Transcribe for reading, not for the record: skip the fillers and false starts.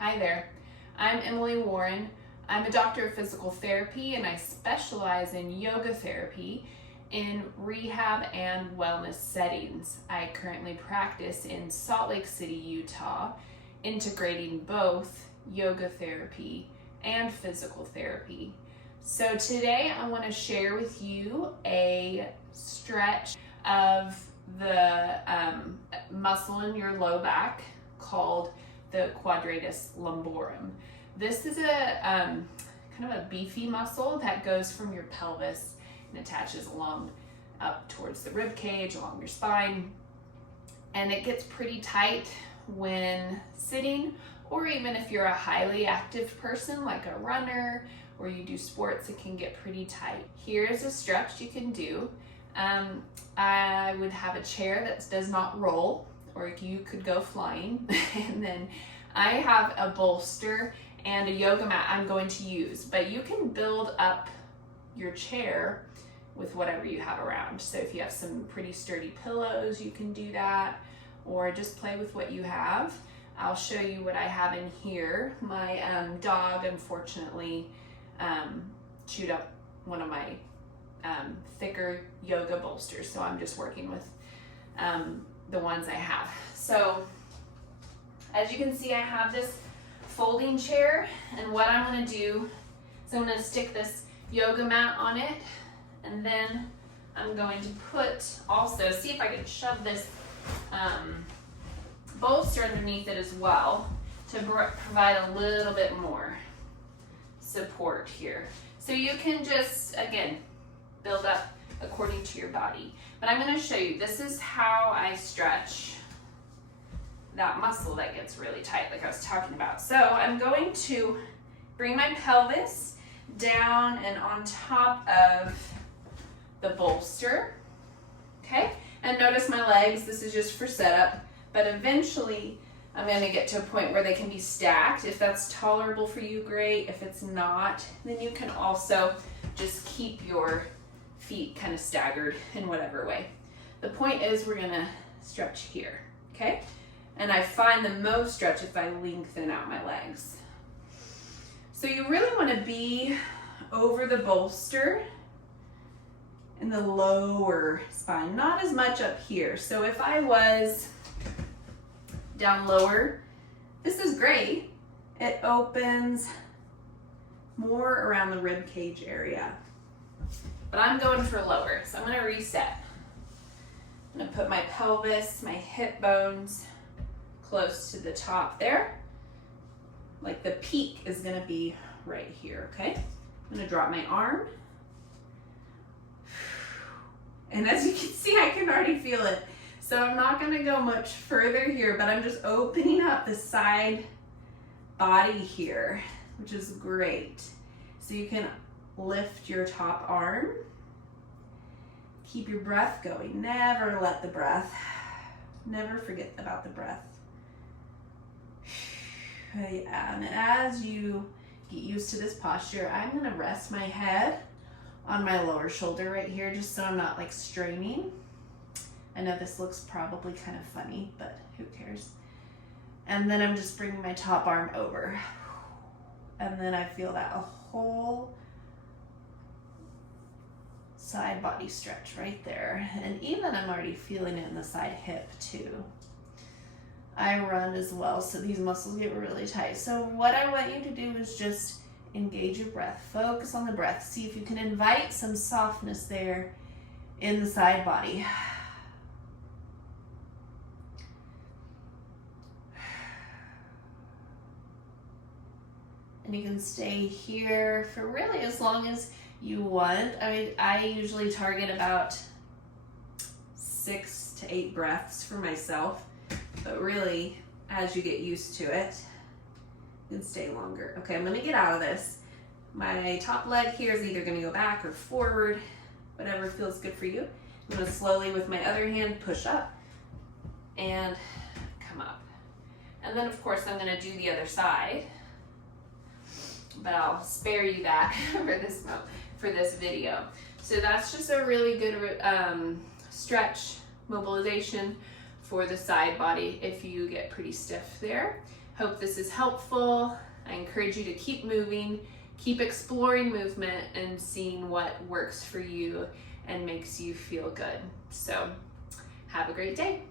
Hi there, I'm Emily Warren. I'm a doctor of physical therapy and I specialize in yoga therapy in rehab and wellness settings. I currently practice in Salt Lake City, Utah, integrating both yoga therapy and physical therapy. So today I want to share with you a stretch of the muscle in your low back called the Quadratus lumborum. This is a kind of a beefy muscle that goes from your pelvis and attaches along up towards the rib cage, along your spine, and it gets pretty tight when sitting, or even if you're a highly active person like a runner or you do sports, it can get pretty tight. Here's a stretch you can do. I would have a chair that does not roll, or you could go flying. And then I have a bolster and a yoga mat I'm going to use, but you can build up your chair with whatever you have around. So if you have some pretty sturdy pillows, you can do that, or just play with what you have. I'll show you what I have in here. My dog, unfortunately, chewed up one of my thicker yoga bolsters, so I'm just working with the ones I have. So as you can see, I have this folding chair, and what I'm going to do is I'm going to stick this yoga mat on it, and then I'm going to put also, see if I can shove this bolster underneath it as well to provide a little bit more support here. So you can just, again, build up according to your body. But I'm going to show you, this is how I stretch that muscle that gets really tight like I was talking about. So I'm going to bring my pelvis down and on top of the bolster, okay? And notice my legs, this is just for setup, but eventually I'm going to get to a point where they can be stacked. If that's tolerable for you, great. If it's not, then you can also just keep your feet kind of staggered in whatever way. The point is we're going to stretch here, okay? And I find the most stretch if I lengthen out my legs. So you really want to be over the bolster in the lower spine, not as much up here. So if I was down lower, this is great. It opens more around the rib cage area. But I'm going for lower, so I'm going to reset. I'm going to put my pelvis, my hip bones close to the top there. Like the peak is going to be right here, okay? I'm going to drop my arm. And as you can see, I can already feel it. So I'm not going to go much further here, but I'm just opening up the side body here, which is great. So you can lift your top arm. Keep your breath going. Never let the breath, never forget about the breath. And as you get used to this posture, I'm going to rest my head on my lower shoulder right here, just so I'm not like straining. I know this looks probably kind of funny, but who cares? And then I'm just bringing my top arm over. And then I feel that a whole side body stretch right there. And even I'm already feeling it in the side hip too. I run as well, so these muscles get really tight. So what I want you to do is just engage your breath. Focus on the breath. See if you can invite some softness there in the side body. And you can stay here for really as long as you want. I mean, I usually target about 6 to 8 breaths for myself, but really, as you get used to it, you can stay longer. Okay, I'm gonna get out of this. My top leg here is either gonna go back or forward, whatever feels good for you. I'm gonna slowly, with my other hand, push up and come up. And then, of course, I'm gonna do the other side, but I'll spare you that for this video. So that's just a really good stretch mobilization for the side body if you get pretty stiff there. Hope this is helpful. I encourage you to keep moving, keep exploring movement and seeing what works for you and makes you feel good. So have a great day.